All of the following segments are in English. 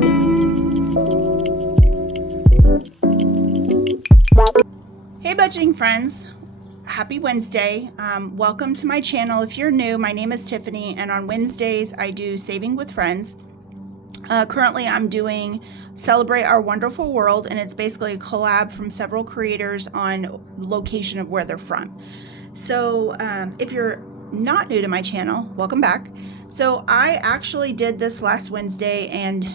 Hey budgeting friends, happy Wednesday. Welcome to my channel. If you're new, my name is Tiffany, and on Wednesdays I do Saving with Friends. Currently I'm doing Celebrate Our Wonderful World, and it's basically a collab from several creators on location of where they're from. So if you're not new to my channel, welcome back. So I actually did this last Wednesday and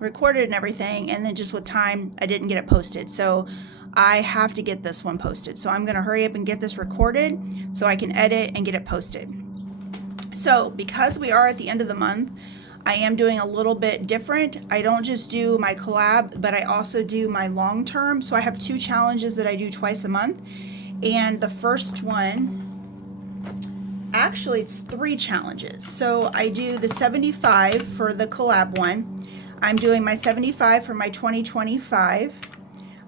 recorded and everything, and then just with time I didn't get it posted. So I have to get this one posted. So I'm going to hurry up and get this recorded so I can edit and get it posted. So because we are at the end of the month, I am doing a little bit different. I don't just do my collab, but I also do my long term. So I have two challenges that I do twice a month. And the first one, actually it's 3 challenges. So I do the 75 for the collab one. I'm doing my 75 for my 2025.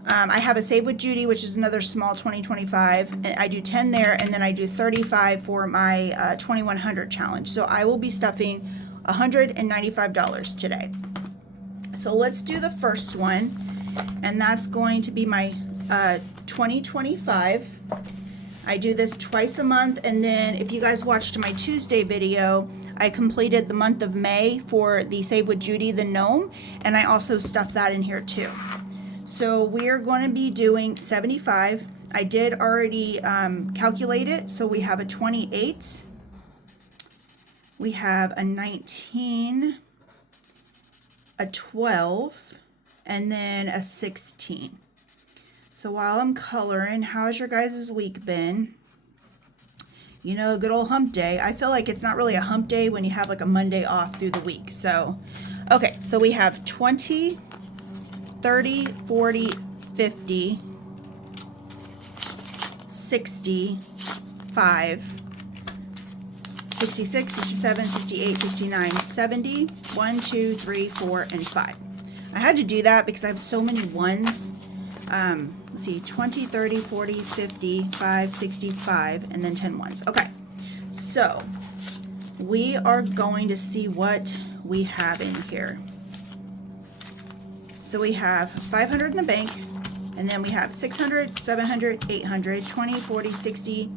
I have a Save with Judy, which is another small 2025. I do 10 there, and then I do 35 for my 2100 challenge. So I will be stuffing $195 today. So let's do the first one, and that's going to be my 2025. I do this twice a month, and then if you guys watched my Tuesday video, I completed the month of May for the Save with Judy, the gnome, and I also stuffed that in here too. So we're going to be doing 75. I did already calculate it. So we have a 28, we have a 19, a 12, and then a 16. So while I'm coloring, how's your guys' week been? You know, good old hump day. I feel like it's not really a hump day when you have like a Monday off through the week. So, okay, so we have 20, 30, 40, 50, 60, 5, 66, 67, 68, 69, 70, 1, 2, 3, 4, and 5. I had to do that because I have so many ones. Let's see, 20, 30, 40, 50, 5, 65, and then 10 ones. Okay, so we are going to see what we have in here. So we have 500 in the bank, and then we have 600, 700, 800, 20, 40, 60,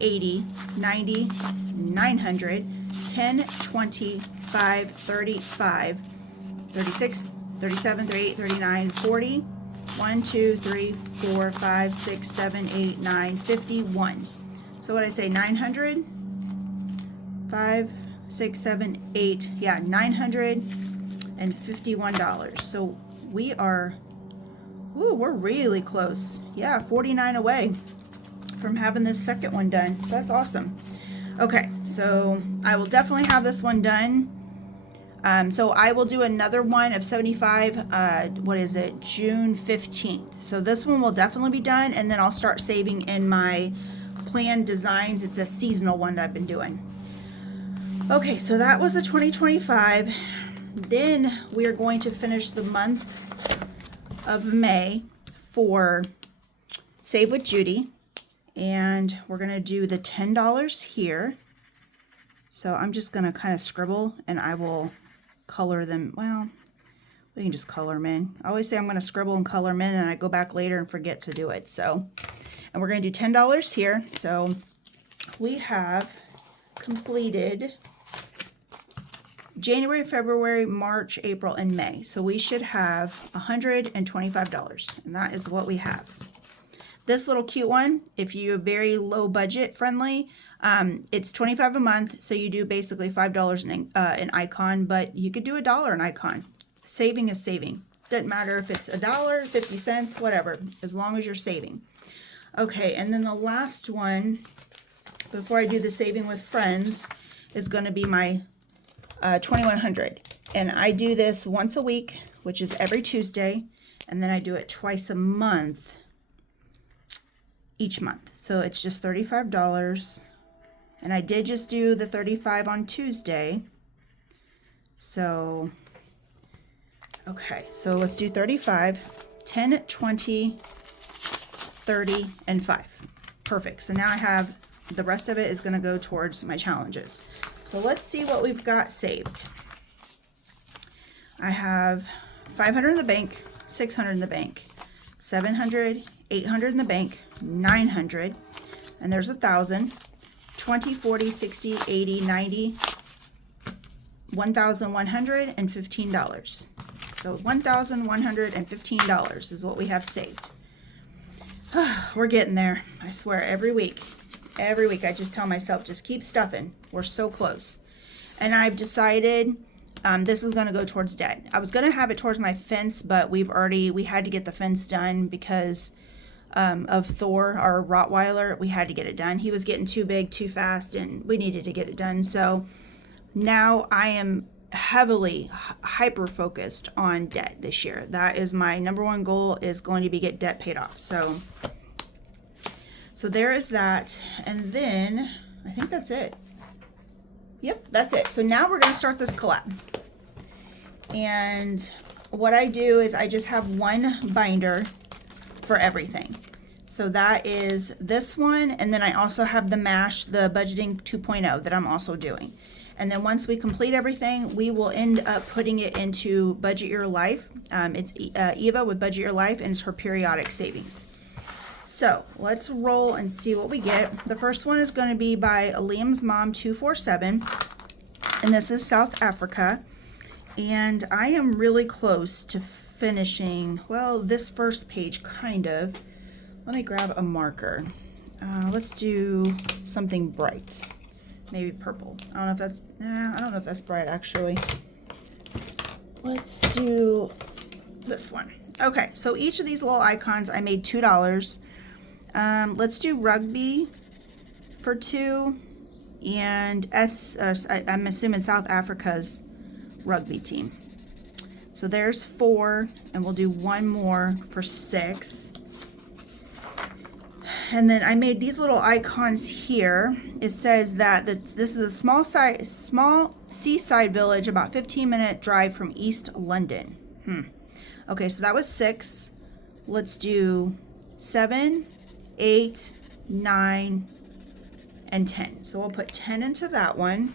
80, 90, 900, 10, 20, 5, 35, 36, 37, 38, 39, 40, 1, 2, 3, 4, 5, 6, 7, 8, 9, 51. So what did I say, 900? 5, 6, 7, 8, yeah, $951. So we are, ooh, we're really close. Yeah, 49 away from having this second one done. So that's awesome. Okay, so I will definitely have this one done. So I will do another one of 75, what is it, June 15th. So this one will definitely be done, and then I'll start saving in my planned designs. It's a seasonal one that I've been doing. Okay, so that was the 2025. Then we are going to finish the month of May for Save with Judy, and we're going to do the $10 here. So I'm just going to kind of scribble, and I will color them. Well, we can just color them in. I always say I'm going to scribble and color them in, and I go back later and forget to do it. So, and we're going to do $10 here. So we have completed January, February, March, April, and May. So we should have $125, and that is what we have. This little cute one, if you're very low budget friendly, it's $25 a month, so you do basically $5 an icon, but you could do $1 an icon. Saving is saving. Doesn't matter if it's $1, 50 cents, whatever, as long as you're saving. Okay, and then the last one, before I do the Saving with Friends, is going to be my 2100. And I do this once a week, which is every Tuesday, and then I do it twice a month, each month. So it's just $35. And I did just do the 35 on Tuesday. So, okay, so let's do 35, 10, 20, 30, and 5. Perfect. So now I have, the rest of it is going to go towards my challenges. So let's see what we've got saved. I have 500 in the bank, 600 in the bank, 700, 800 in the bank, 900, and there's 1,000, 20, 40, 60, 80, 90, $1,115. So $1,115 is what we have saved. We're getting there. I swear, every week I just tell myself, just keep stuffing. We're so close. And I've decided this is going to go towards debt. I was going to have it towards my fence, but we had to get the fence done because of Thor, our Rottweiler. We had to get it done. He was getting too big too fast, and we needed to get it done. So now I am heavily hyper focused on debt this year. That is my number one goal, is going to be get debt paid off. So there is that. And then I think that's it. Yep, that's it. So now we're going to start this collab. And what I do is I just have one binder for everything. So that is this one. And then I also have the MASH, the Budgeting 2.0 that I'm also doing. And then once we complete everything, we will end up putting it into Budget Your Life. It's Eva with Budget Your Life, and it's her periodic savings. So let's roll and see what we get. The first one is going to be by Liam's Mom 247, and this is South Africa. And I am really close to finishing, well, this first page, kind of. Let me grab a marker. Let's do something bright. Maybe purple. I don't know if that's bright, actually. Let's do this one. Okay, so each of these little icons, I made $2. Let's do rugby for 2, and I'm assuming South Africa's rugby team. So there's 4, and we'll do one more for 6. And then I made these little icons here. It says that this is a small seaside village about 15-minute drive from East London. Okay, so that was 6. Let's do 7, 8, 9, and 10. So we'll put 10 into that one.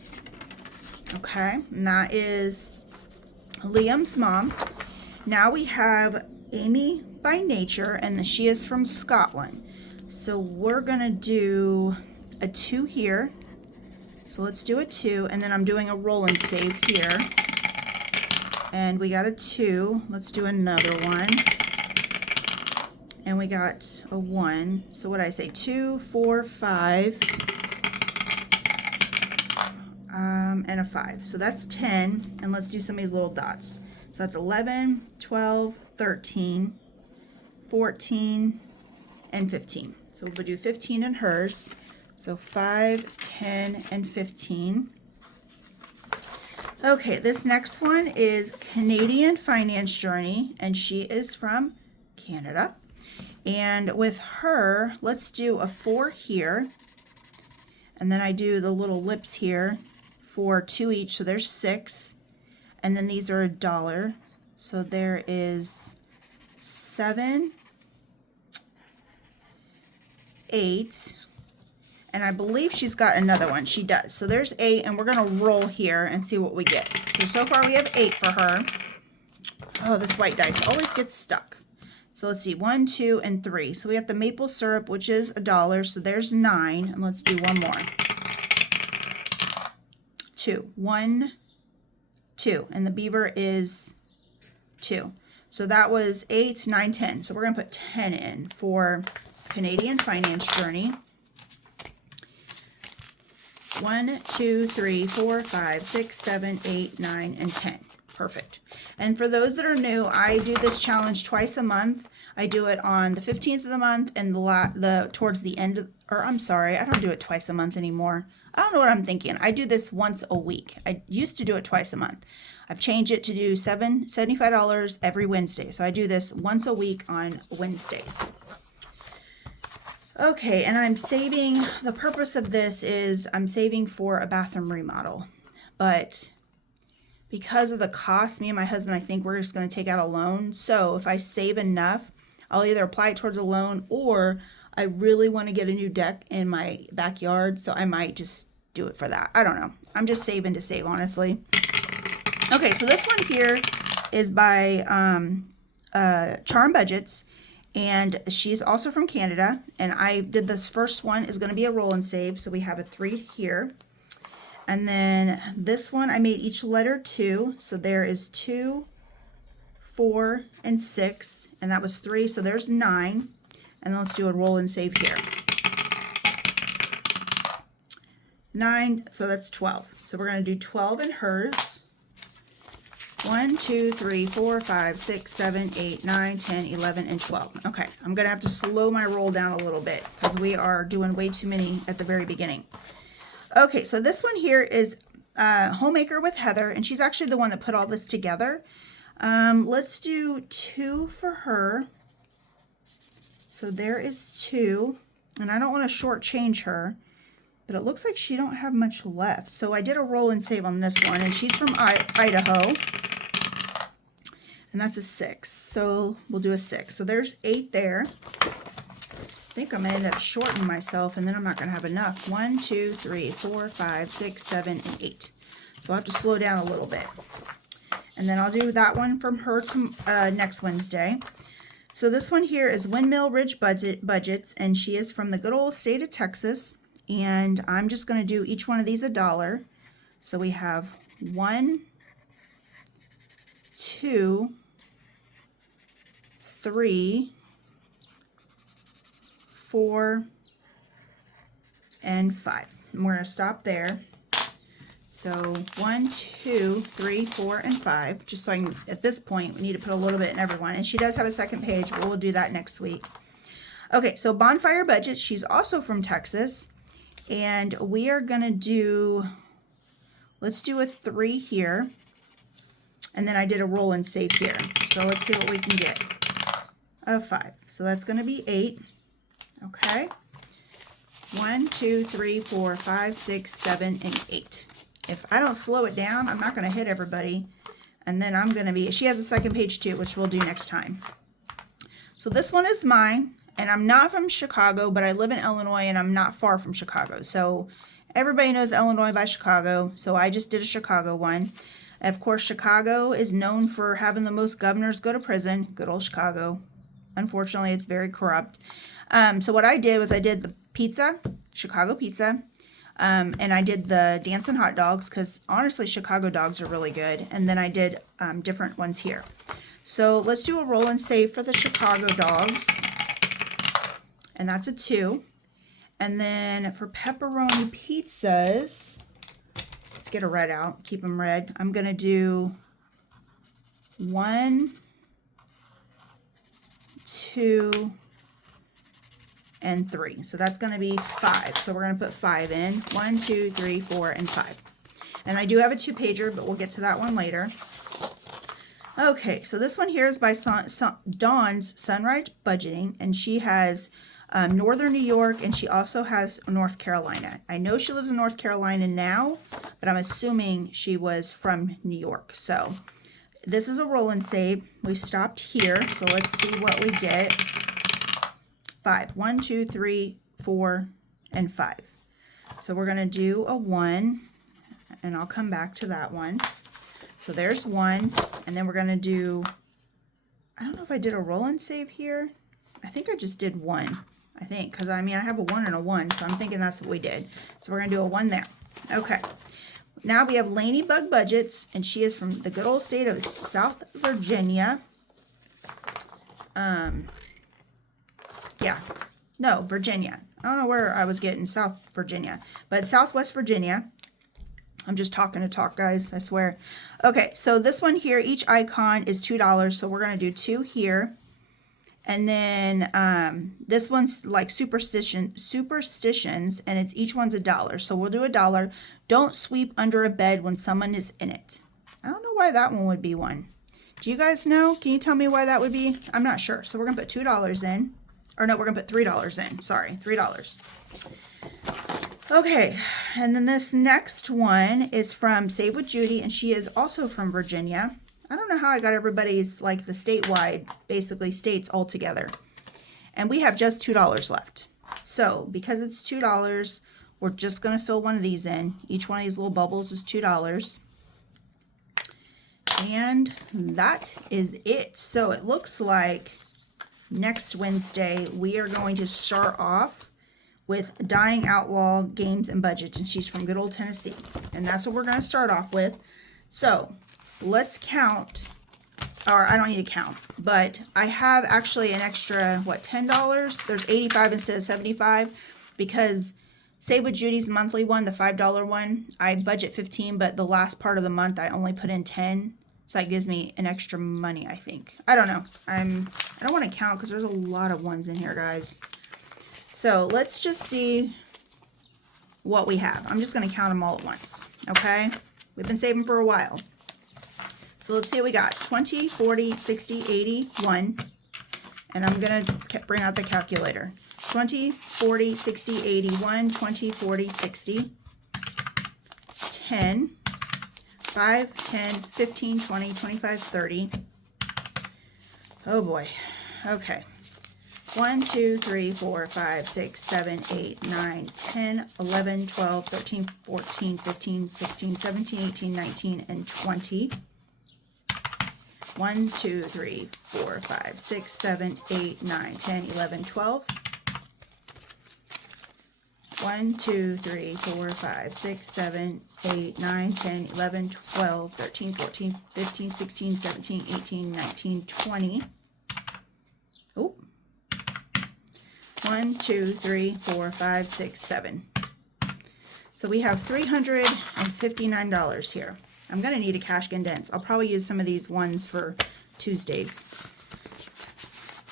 Okay, and that is Liam's Mom. Now we have Amy by Nature, and she is from Scotland. So we're gonna do a 2 here. So let's do a 2, and then I'm doing a roll and save here. And we got a 2. Let's do another one. And we got a 1. So what did I say? 2, 4, 5, and a 5. So that's 10. And let's do some of these little dots. So that's 11, 12, 13, 14, and 15. So we'll do 15 in hers. So 5, 10, and 15. Okay, this next one is Canadian Finance Journey, and she is from Canada. And with her, let's do a 4 here. And then I do the little lips here for 2 each, so there's 6. And then these are $1. So there is 7, 8, and I believe she's got another one. She does. So there's 8, and we're going to roll here and see what we get. So far we have 8 for her. Oh, this white dice always gets stuck. So let's see, 1, 2, and 3. So we got the maple syrup, which is $1. So there's 9, and let's do one more. 2, 1, 2, and the beaver is 2. So that was 8, 9, 10. So we're going to put 10 in for Canadian Finance Journey. 1, 2, 3, 4, 5, 6, 7, 8, 9, and 10. Perfect. And for those that are new, I do this challenge twice a month. I do it on the 15th of the month and towards the end of, or I'm sorry, I don't do it twice a month anymore. I don't know what I'm thinking. I do this once a week. I used to do it twice a month. I've changed it to do $75 every Wednesday. So I do this once a week on Wednesdays. Okay, and I'm saving, the purpose of this is I'm saving for a bathroom remodel. But because of the cost, me and my husband, I think we're just going to take out a loan. So if I save enough, I'll either apply it towards a loan, or I really want to get a new deck in my backyard, so I might just do it for that. I don't know. I'm just saving to save, honestly. Okay, so this one here is by Charm Budgets, and she's also from Canada. And I did this first one is going to be a roll and save, so we have a 3 here. And then this one I made each letter 2, so there is 2, 4, and 6, and that was 3, so there's 9. And then let's do a roll and save here. 9, so that's 12. So we're going to do 12 in hers. 1, 2, 3, 4, 5, 6, 7, 8, 9, 10, 11, and 12. Okay, I'm going to have to slow my roll down a little bit because we are doing way too many at the very beginning. Okay, so this one here is Homemaker with Heather, and she's actually the one that put all this together. Let's do 2 for her. So there is 2, and I don't want to shortchange her, but it looks like she don't have much left. So I did a roll and save on this one, and she's from Idaho, and that's a 6. So we'll do a 6. So there's 8 there. I think I'm going to end up shorting myself, and then I'm not going to have enough. 1, 2, 3, 4, 5, 6, 7, and 8. So I'll have to slow down a little bit. And then I'll do that one from her to next Wednesday. So this one here is Windmill Ridge Budgets, and she is from the good old state of Texas. And I'm just going to do each one of these $1. So we have 1, 2, 3, 4, and 5. And we're going to stop there. So 1, 2, 3, 4, and 5. Just so I can, at this point, we need to put a little bit in everyone. And she does have a second page, but we'll do that next week. Okay, so Bonfire Budgets. She's also from Texas. And we are going to do, let's do a 3 here. And then I did a roll and save here. So let's see what we can get. A 5. So that's going to be 8. Okay. 1, 2, 3, 4, 5, 6, 7, and 8. If I don't slow it down, I'm not going to hit everybody. And then I'm going to be, she has a second page too, which we'll do next time. So this one is mine. And I'm not from Chicago, but I live in Illinois, and I'm not far from Chicago. So everybody knows Illinois by Chicago. So I just did a Chicago one. And of course, Chicago is known for having the most governors go to prison. Good old Chicago. Unfortunately, it's very corrupt. So what I did was I did the pizza, Chicago pizza. And I did the dancing hot dogs because honestly, Chicago dogs are really good. And then I did different ones here. So let's do a roll and save for the Chicago dogs. And that's a 2. And then for pepperoni pizzas, let's get a red out, keep them red. I'm going to do 1, 2, and 3. So that's going to be 5. So we're going to put 5 in. 1, 2, 3, 4, and 5. And I do have a 2-pager, but we'll get to that one later. Okay, so this one here is by Dawn's Sunrise Budgeting, and she has Northern New York, and she also has North Carolina. I know she lives in North Carolina now, but I'm assuming she was from New York. So this is a roll and save. We stopped here, so let's see what we get. 5. 1, 2, 3, 4, and 5. So we're going to do a 1, and I'll come back to that one. So there's 1, and then we're going to do, I don't know if I did a roll and save here. I think I just did 1. I think, because I mean, I have a 1 and a 1, so I'm thinking that's what we did. So we're going to do a 1 there. Okay. Now we have Ladybug Budgets, and she is from the good old state of South Virginia. Yeah. No, Virginia. I don't know where I was getting South Virginia, but Southwest Virginia. I'm just talking to talk, guys, I swear. Okay, so this one here, each icon is $2, so we're going to do 2 here. And then this one's like superstitions, and it's each one's $1. So we'll do $1. Don't sweep under a bed when someone is in it. I don't know why that one would be 1. Do you guys know? Can you tell me why that would be? I'm not sure. So we're going to put $2 in. Or no, we're going to put $3 in. Sorry, $3. Okay, and then this next one is from Save with Judy, and she is also from Virginia. I don't know how I got everybody's, like, the statewide, basically, states all together. And we have just $2 left. So, because it's $2, we're just going to fill one of these in. Each one of these little bubbles is $2. And that is it. So it looks like next Wednesday we are going to start off with Dying Outlaw Games and Budgets, and she's from good old Tennessee. And that's what we're going to start off with. So let's count, or I don't need to count, but I have actually an extra, what, $10? There's 85 instead of 75 because Save with Judy's monthly one, the $5 one, I budget 15, but the last part of the month I only put in 10. So that gives me an extra money, I think. I don't know. I don't want to count because there's a lot of ones in here, guys. So let's just see what we have. I'm just going to count them all at once, okay? We've been saving for a while. So let's see what we got. 20, 40, 60, 80, 1. And I'm going to bring out the calculator. 20, 40, 60, 80, 1, 20, 40, 60, 10, 5, 10, 15, 20, 25, 30. Oh boy. Okay. 1, 2, 3, 4, 5, 6, 7, 8, 9, 10, 11, 12, 13, 14, 15, 16, 17, 18, 19, and 20. 1, 2, 3, 4, 5, 6, 7, 8, 9, 10, 11, 12. 1, 2, 3, 4, 5, 6, 7, 8, 9, 10, 11, 12, 13, 14, 15, 16, 17, 18, 19, 20. Oh. 1, 2, 3, 4, 5, 6, 7. So we have $359 here. I'm going to need a cash condense. I'll probably use some of these ones for Tuesdays.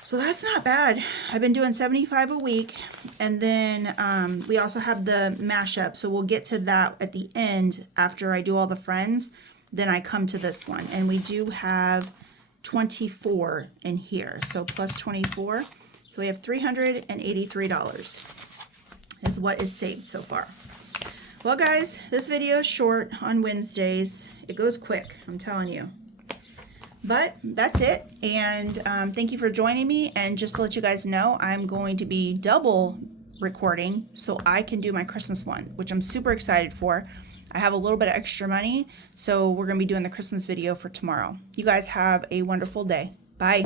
So that's not bad. I've been doing 75 a week. And then we also have the mashup. So we'll get to that at the end after I do all the friends. Then I come to this one. And we do have 24 in here. So plus 24. So we have $383 is what is saved so far. Well, guys, this video is short on Wednesdays. It goes quick, I'm telling you. But that's it, and thank you for joining me. And just to let you guys know, I'm going to be double recording so I can do my Christmas one, which I'm super excited for. I have a little bit of extra money, so we're going to be doing the Christmas video for tomorrow. You guys have a wonderful day. Bye.